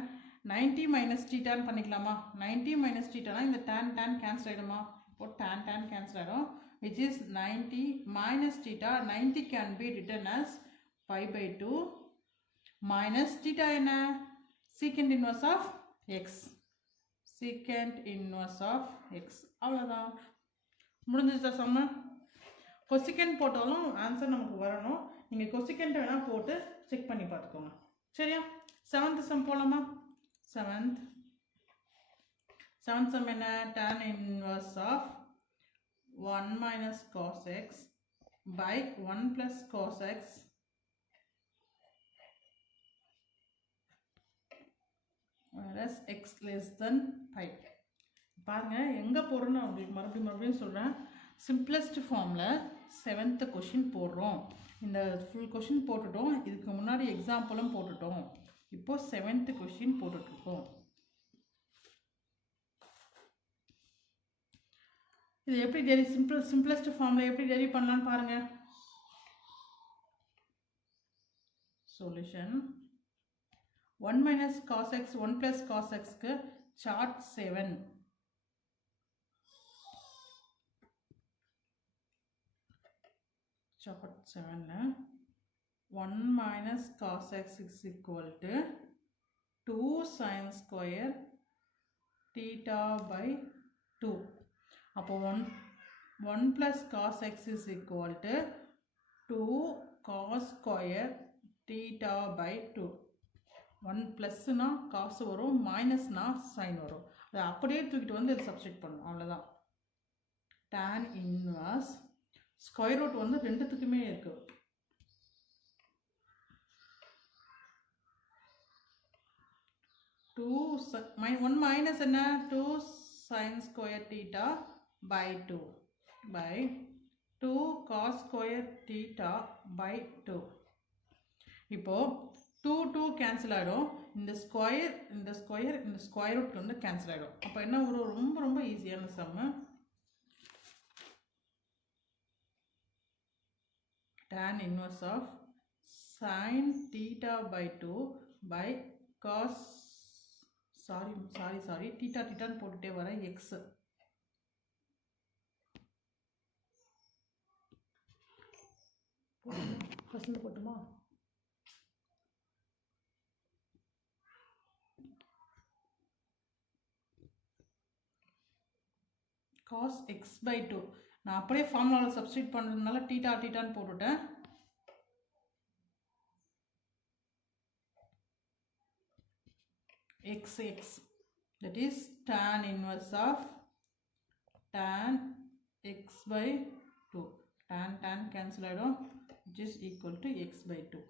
90 minus thetaன்னு பண்ணிக்கலாமா? 90 minus thetaனா இந்த tan கேன்சல் ஆகிடுமா? இப்போ tan கேன்சல் ஆகிடும், which is 90 minus theta. 90 can be written as pi by 2 minus theta என்ன? secant inverse of x. secant inverse of x. அவ்வளோதான், முடிஞ்சிச்சா சம்ம? கொசிக்கண்ட் போட்டாலும் ஆன்சர் நமக்கு வரணும். நீங்கள் கொசிக்கண்ட் வேணால் போட்டு செக் பண்ணி பார்த்துக்கோங்க. சரியா? 7th சம் போகலாமா? 7th சம் என்ன? tan inverse of 1 minus cos x by 1 plus cos x whereas x less than pi. பாருங்கள் எங்கே போடுறோன்னு உங்களுக்கு மறுபடியும் சொல்கிறேன். சிம்பிளஸ்ட் ஃபார்மில் 7th கொஷின் போடுறோம். இந்த ஃபுல் கொஷின் போட்டுட்டோம், இதுக்கு முன்னாடி எக்ஸாம்பிளும் போட்டுட்டோம். இப்போது 7th கொஷின் போட்டுட்ருக்கோம். இது எப்படி சிம்பிளஸ்ட் ஃபார்மில் எப்படி டெரி பண்ணலான்னு பாருங்கள். Solution 1 minus cos x 1 plus cos xக்கு chart 7. Chart 7 1 minus cos x is equal to 2 sin square theta by 2. அப்போ 1 plus cos x is equal to 2 cos square theta by 2. 1 plusனா cos வரும், மைனஸ்னா sin வரும். அதை அப்படியே தூக்கிட்டு வந்து இதில் சப்ஸ்டிட் பண்ணணும், அவ்வளோதான். tan inverse ஸ்கொயர் ரூட் வந்து ரெண்டுத்துக்குமே இருக்கு. 1 மைனஸ் என்ன? 2 sin square theta by 2 by 2 cos square theta by 2. இப்போ 2 கேன்சல் ஆகிடும். இந்த ஸ்கொயர் இந்த ஸ்கொயர் ரூட் வந்து கேன்சல் ஆகிடும். அப்போ என்ன ஒரு ரொம்ப ரொம்ப ஈஸியான சம்மு. tan inverse of sin theta by 2 by cos sorry theta போட்டுட்டே வர x ஃபர்ஸ்ட் போட்டுமா cos x by 2 நான் அப்படியே ஃபார்முலாவில் சப்ஸ்டியூட் பண்ணுறதுனால தீட்டான்னு போட்டுட்டேன். x that is tan inverse of tan x by 2 tan cancel ஆகிடும் which is equal to x by 2.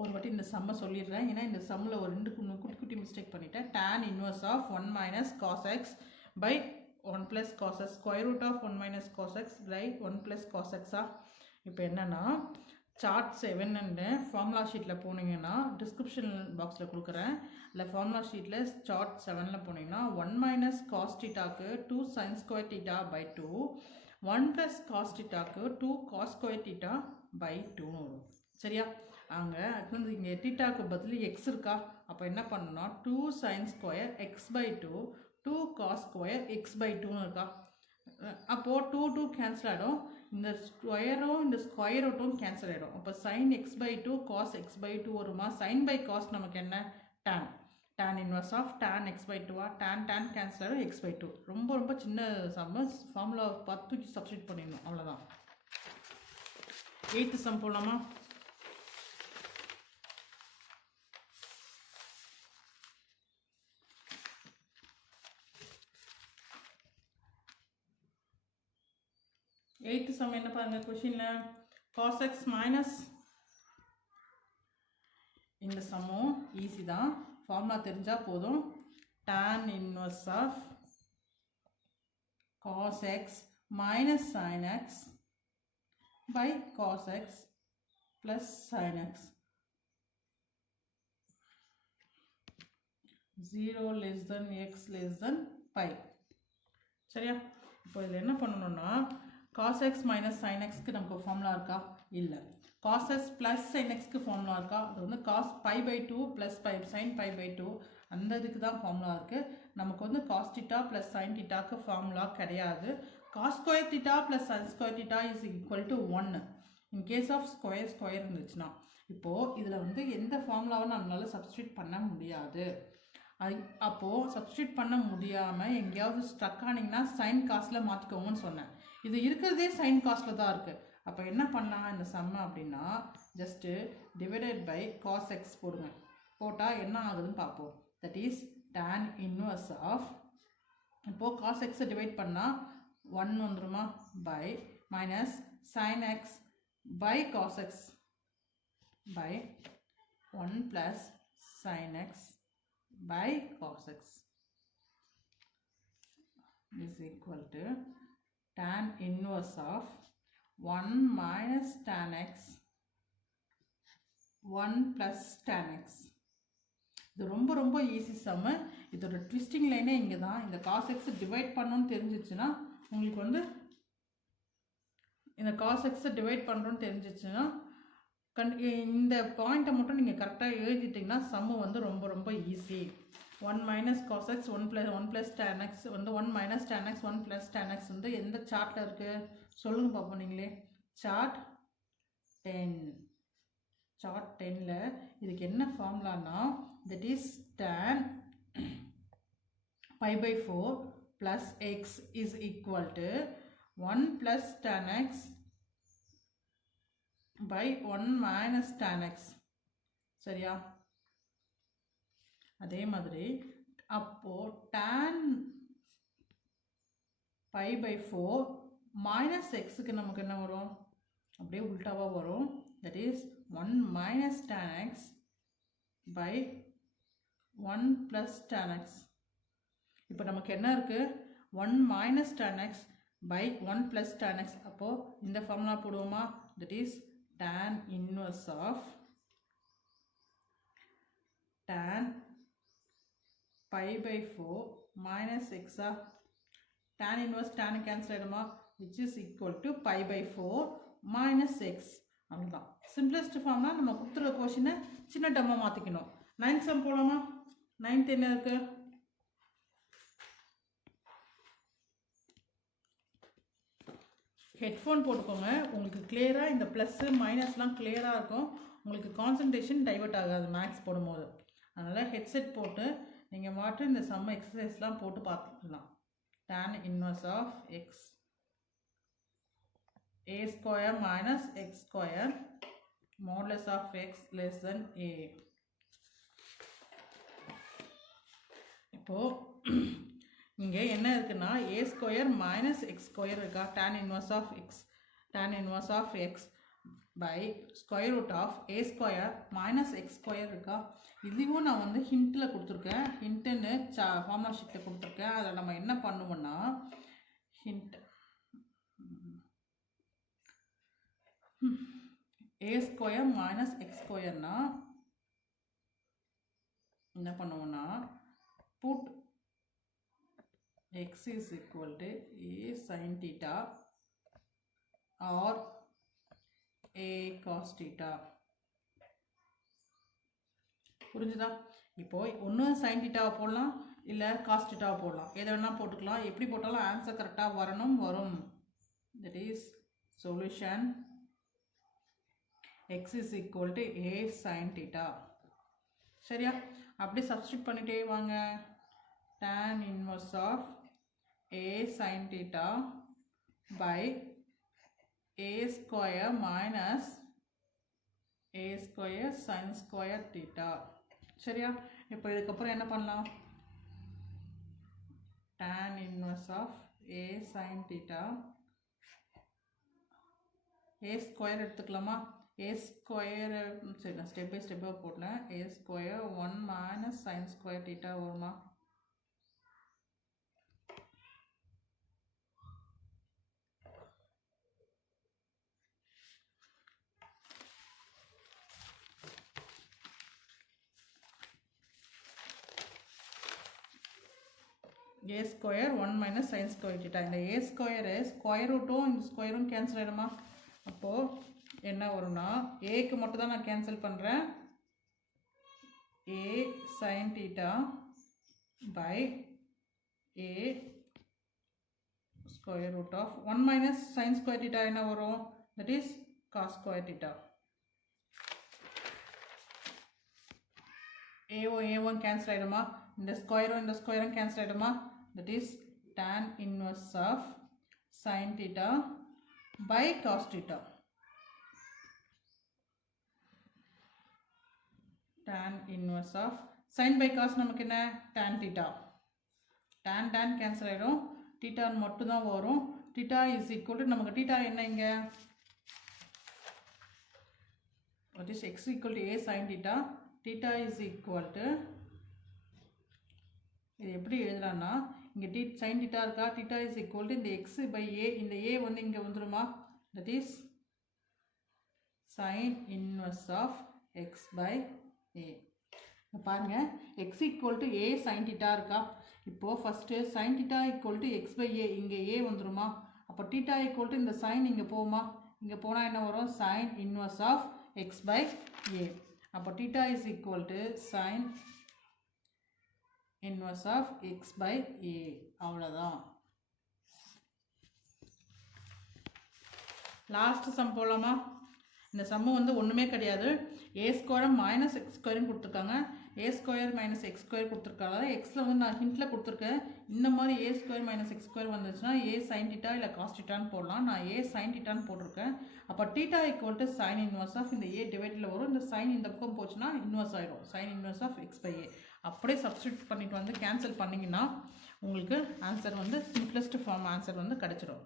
ஒரு வாட்டி இந்த சம்மை சொல்லிடுறேன், ஏன்னா இந்த சம்மில் ஒரு குட்டி மிஸ்டேக் பண்ணிட்டேன். tan inverse of 1 minus cos x by 1 plus cos x square root of 1 minus cos x by 1 plus cos x. இப்போ என்னன்னா சார்ட் 7 ஃபார்முலா ஷீட்டில் போனீங்கன்னா டிஸ்கிரிப்ஷன் பாக்ஸில் கொடுக்குறேன். இல்லை ஃபார்முலா ஷீட்டில் சார்ட் 7 போனீங்கன்னா 1 மைனஸ் காஸ் டீட்டாக்கு 2 sine square theta by 2 1 plus cos டீட்டாக்கு 2 காஸ் ஸ்கொயர் டீட்டா பை 2 வரும். சரியா? அங்கே வந்து இங்கே டீட்டாக்கு பதில் எக்ஸ் இருக்கா? அப்போ என்ன பண்ணணும்னா 2 sine square x by 2 2 cos square x by 2ன்னு இருக்கா? அப்போது 2 கேன்சல் ஆகிடும். இந்த ஸ்கொயரும் இந்த ஸ்கொயர் ரூட்டும் கேன்சல் ஆகிடும். அப்போ sine x by 2 cos x by 2 வருமா? சைன் பை காஸ் நமக்கு என்ன? tan inverse of tan x by 2 tan cancel ஆகிடும் எக்ஸ் பை 2. ரொம்ப ரொம்ப சின்ன சம்மு, ஃபார்முலா பார்த்து தூக்கி சப்ஸ்டியூட் பண்ணிடணும், அவ்வளோதான். 8th சம் போடலாமா? எயித்து சம் என்ன பாருங்க கொஷினில் cos x மைனஸ், இந்த சம்மும் ஈஸி தான், ஃபார்முலா தெரிஞ்சால் போதும். tan inverse of cos x minus sin x by cos x plus sin x 0 less than x less than pi. சரியா? இப்போ இதில் என்ன பண்ணணும்னா cos x minus sin x க்கு நமக்கு ஃபார்முலா இருக்கா? இல்லை. cos x plus sin x க்கு ஃபார்முலா இருக்கா? அது வந்து cos pi by 2 plus pi sin pi by 2 அந்த இதுக்கு தான் ஃபார்முலா இருக்குது. நமக்கு வந்து cos theta plus sin thetaக்கு ஃபார்முலா கிடையாது. cos square theta plus sin square theta is equal to 1 in case of square இருந்துச்சுன்னா. இப்போது இதில் வந்து எந்த ஃபார்முலாவும் நம்மளால சப்ஸ்டியூட் பண்ண முடியாது. அப்போது சப்ஸ்டியூட் பண்ண முடியாமல் எங்கேயாவது ஸ்ட்ரக் ஆனிங்கன்னா சைன் காஸ்டில் மாற்றிக்கோங்கன்னு சொன்னேன். இது இருக்கிறதே சைன் காஸ்டில் தான் இருக்குது. அப்போ என்ன பண்ணலாம் இந்த சம்ம அப்படின்னா just divided by cos x போடுங்க. போட்டால் என்ன ஆகுதுன்னு பார்ப்போம். That is tan inverse of, இப்போது காஸ் எக்ஸை டிவைட் பண்ணால் 1 வந்துடுமா? By minus sine x by cos x by 1 plus sine x by cos x is equal to tan inverse of 1 minus tan x 1 plus tan x. இது ரொம்ப ரொம்ப easy சம்மு. இதோட twisting லைனே இங்கே தான். இந்த cos x டிவைட் பண்ணணும்னு தெரிஞ்சிச்சுன்னா உங்களுக்கு வந்து இந்த cos x டிவைட் பண்ணுறோன்னு தெரிஞ்சிச்சுன்னா இந்த பாயிண்ட்டை மட்டும் நீங்கள் கரெக்டாக எழுதிட்டிங்கன்னா சம்மு வந்து ரொம்ப ரொம்ப easy. 1 minus cos x 1 plus tan x வந்து 1 minus tan x 1 plus tan x வந்து எந்த சார்ட்டில் இருக்குது சொல்லுங்கள் பார்ப்போம் நீங்களே. சார்ட் 10ல் இதுக்கு என்ன ஃபார்முலானா that is tan pi by 4 plus x is equal to 1 plus tan x by 1 minus tan x. சரியா? அதே மாதிரி அப்போ tan pi by 4 minus xக்கு நமக்கு என்ன வரும்? அப்படியே உல்டாவாக வரும். that is 1 minus tan x by 1 plus tan x. இப்போ நமக்கு என்ன இருக்குது? 1 minus tan x by 1 plus tan x. அப்போது இந்த ஃபார்முலா போடுவோமா? that is tan inverse of pi by 4 minus x tan inverse tan cancel ஆயிடுமா, which is equal to pi by 4 minus x. அவ்வளோதான். Simplest ஃபார்ம்னா நம்ம கொடுத்துருக்க கொஷினை சின்ன டம்மாக மாற்றிக்கணும். 9th சம் போகலாமா? 9th என்ன இருக்கு? ஹெட்ஃபோன் போட்டுக்கோங்க, உங்களுக்கு கிளியராக இந்த ப்ளஸ்ஸு மைனஸ்லாம் கிளியராக இருக்கும், உங்களுக்கு கான்சன்ட்ரேஷன் டைவர்ட் ஆகாது மேக்ஸ் போடும்போது. அதனால் ஹெட்செட் போட்டு நீங்கள் மாட்டு இந்த சம்ம எக்ஸசைஸ்லாம் போட்டு பார்த்துக்கலாம். tan inverse of x a square minus x square modulus of x less than a. இப்போ இங்கே என்ன இருக்குன்னா a square minus x square இருக்கா, tan inverse of x by square root of a square minus x square இருக்கா. இதுவும் நான் வந்து ஹிண்ட்டில் கொடுத்துருக்கேன், ஹிண்ட்டுன்னு ஃபார்முலா ஷீட்டில் கொடுத்துருக்கேன். அதில் நம்ம என்ன பண்ணுவோம்னா hint a square minus x squareனா என்ன பண்ணுவோம்னா put x is equal to a sin theta or a cos theta. புரிஞ்சுதா? இப்போ ஒன்று சைன் டீட்டாவை போடலாம், இல்லை காஸ் டீட்டாவை போடலாம், எதை வேணால் போட்டுக்கலாம். எப்படி போட்டாலும் ஆன்சர் கரெக்டாக வரும். That is solution x is equal to a sin theta. சரியா? அப்படி சப்ஸ்டியூட் பண்ணிட்டே வாங்க. tan inverse of a sin theta by a square minus a square sin square theta. சரியா? இப்போ இதுக்கப்புறம் என்ன பண்ணலாம்? tan inverse of a sin theta a square எடுத்துக்கலாமா? a square சரி நான் ஸ்டெப் பை ஸ்டெப்பாக போட்டேன். a square 1 minus sin square theta வருமா? a square 1 minus sin square theta. இந்த a square ஸ்கொயர் ரூட்டும் இந்த ஸ்கொயரும் கேன்சல் ஆகிடுமா? அப்போது என்ன வரும்னா ஏக்கு மட்டும் தான் நான் கேன்சல் பண்ணுறேன். a sin theta by a square root of 1 minus sin square theta என்ன வரும்? that is cos square theta. a1 cancel ஆகிடுமா? இந்த ஸ்கொயரும் கேன்சல் ஆகிடுமா? that is tan inverse of sin theta by cos theta. tan inverse of sin by cos நமக்கு என்ன? tan theta. tan cancel ஆகிடும், theta மட்டும் தான் வரும். theta is equal to நமக்கு theta என்ன இங்க? what is x equal to a sin theta. theta is equal to இது எப்படி எழுதலாம்னா இங்கே sin theta இருக்கா, theta is equal to இந்த x by a, இந்த a வந்து இங்கே வந்துருமா? that is sin inverse of x by a. பாருங்க x equal to a sin theta இருக்கா. இப்போ first sin theta equal to x by a, இங்கே a வந்துருமா? அப்போ theta equal to இந்த sin இங்கே போகுமா? இங்கே போனால் என்ன வரும்? sin inverse of x by a. அப்போ theta is equal to sin inverse of x by a. அவ்வளோதான். லாஸ்ட் சம் போகலாமா? இந்த சம்மு வந்து ஒன்றுமே கிடையாது. a ஸ்கொயர் மைனஸ் எக்ஸ் ஸ்கொயரும் கொடுத்துருக்காங்க, a square minus x square கொடுத்துருக்காங்க. எக்ஸில் வந்து நான் ஹிண்ட்டில் கொடுத்துருக்கேன். இந்த மாதிரி a square minus x square வந்துச்சுன்னா a சைன் டீட்டா இல்லை காஸ் டீட்டான்னு போடலாம். நான் a சைன் டீட்டான்னு போட்டிருக்கேன். அப்போ theta equal to sine inverse of இந்த a டிவைட்டில் வரும். இந்த சைன் இந்த பக்கம் போச்சுன்னா இன்வர்ஸ் ஆகிடும், sine inverse of X by a. அப்படியே சப்ஸ்டியூட் பண்ணிட்டு வந்து கேன்சல் பண்ணிங்கன்னா உங்களுக்கு ஆன்சர் வந்து சிம்பிளஸ்ட் ஃபார்ம் ஆன்சர் வந்து கிடச்சிடும்.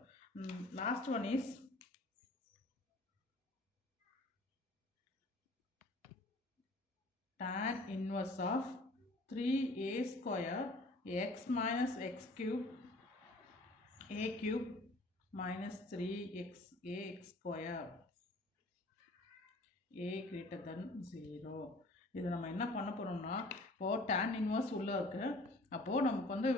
Last one is tan inverse of 3a square x minus x cube a cube minus 3x ax square a greater than 0. இது நம்ம என்ன பண்ண போகிறோம்னா இப்போது tan இன்வர்ஸ் உள்ளே இருக்குது, அப்போது நமக்கு வந்து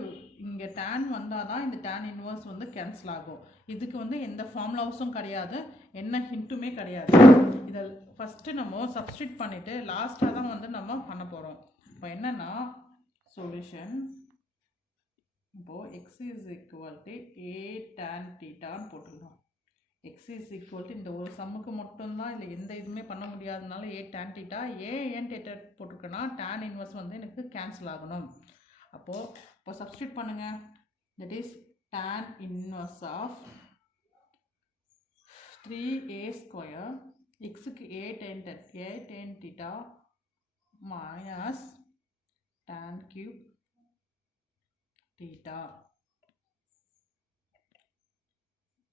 இங்கே tan வந்தால் தான் இந்த tan இன்வர்ஸ் வந்து கேன்சல் ஆகும். இதுக்கு வந்து எந்த ஃபார்முலாஸும் கிடையாது, என்ன ஹிண்ட்டுமே கிடையாது. இதை ஃபஸ்ட்டு நம்ம சப்ஸ்டியூட் பண்ணிவிட்டு லாஸ்ட்டாக தான் வந்து நம்ம பண்ண போகிறோம். இப்போ என்னென்னா சொல்யூஷன், இப்போது x is equal to a tan தீட்டான்னு போட்டுக்கலாம். x இஸ் ஈக்குவல் டு இந்த ஒரு சம்முக்கு மட்டும்தான், இல்லை எந்த இதுவுமே பண்ண முடியாதனால a tan தீட்டா. ஏன் தீட்டா போட்டிருக்கேன்னா tan இன்வர்ஸ் வந்து எனக்கு கேன்சல் ஆகணும். அப்போ சப்ஸ்டியூட் பண்ணுங்கள். That is tan inverse of 3a square எக்ஸுக்கு a tan theta minus tan cube theta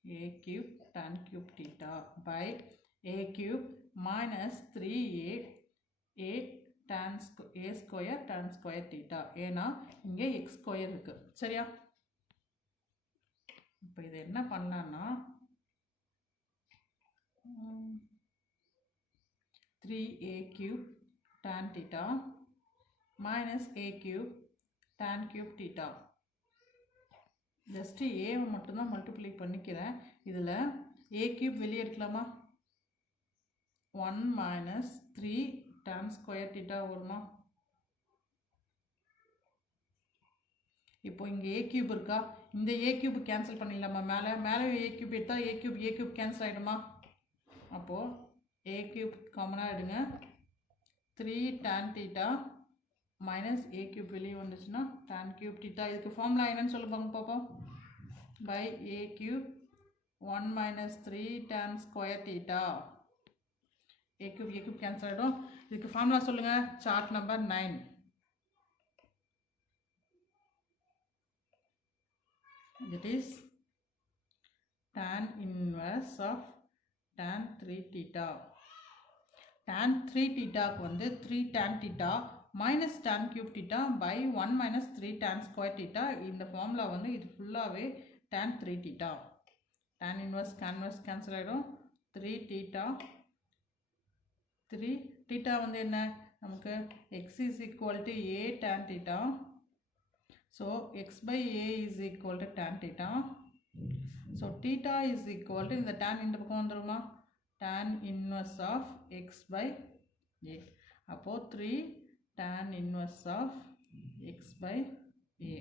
a cube tan cube theta by a cube minus 3a tan a square tan square theta. ஏன்னா இங்கே x square இருக்கு, சரியா? இப்போ இது என்ன பண்ணலான்னா 3a cube tan theta minus a cube tan cube theta. Just ஏவை மட்டும்தான் மல்டிப்ளை பண்ணிக்கிறேன். இதில் a cube வெளியே எடுக்கலாமா? 1 minus 3 tan square theta வருமா? இப்போ இங்கே a cube இருக்கா, இந்த a cube கேன்சல் பண்ணிடலாமா? மேலே a cube எடுத்தால் a cube கேன்சல் ஆகிடுமா? அப்போது a cube காமனாக எடுங்க. 3 tan theta minus a cube வெளியே வந்துச்சுன்னா tan cube theta. இதுக்கு ஃபார்முலா என்னன்னு சொல்லுவாங்க பார்ப்போம். By a cube 1 minus 3 tan square theta. a cube cancel ஆகிடும். இதுக்கு ஃபார்முலா சொல்லுங்கள். Chart number 9. That is tan inverse of tan 3 theta. tan 3 theta வந்து 3 tan theta minus tan cube theta by 1 minus 3 tan square theta. இந்த formula வந்து இது ஃபுல்லாகவே tan 3 theta. tan inverse cancel ஆகிடும். 3 theta 3 theta வந்து என்ன நமக்கு x is equal to a tan theta. So x by a is equal to tan theta. So theta is equal to இந்த tan இந்த பக்கம் வந்துருமா, tan inverse of x by a. அப்போது 3 tan inverse of x by a.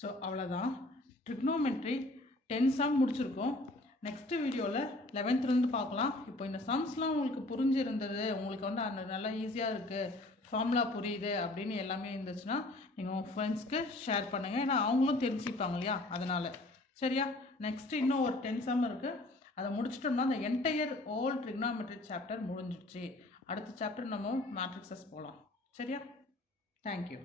So அவ்வளோதான். Trigonometry 10 some முடிச்சிருக்கோம். Next வீடியோவில் 11th பார்க்கலாம். இப்போ இந்த சம்ஸ்லாம் உங்களுக்கு புரிஞ்சிருந்தது, உங்களுக்கு வந்து நல்லா ஈஸியாக இருக்குது, ஃபார்முலா புரியுது அப்படின்னு எல்லாமே இருந்துச்சுன்னா நீங்கள் உங்கள் ஃப்ரெண்ட்ஸ்க்கு ஷேர் பண்ணுங்கள். ஏன்னா அவங்களும் தெரிஞ்சுப்பாங்க இல்லையா, அதனால். சரியா? நெக்ஸ்ட்டு இன்னும் ஒரு 10 சம் இருக்குது. அதை முடிச்சிட்டோம்னா அந்த என்டையர் ஓல் ட்ரிக்னாமெட்ரி சாப்டர் முடிஞ்சிடுச்சு. அடுத்த சாப்டர் நம்ம மேட்ரிக்ஸஸ் போகலாம். சரியா? தேங்க்யூ.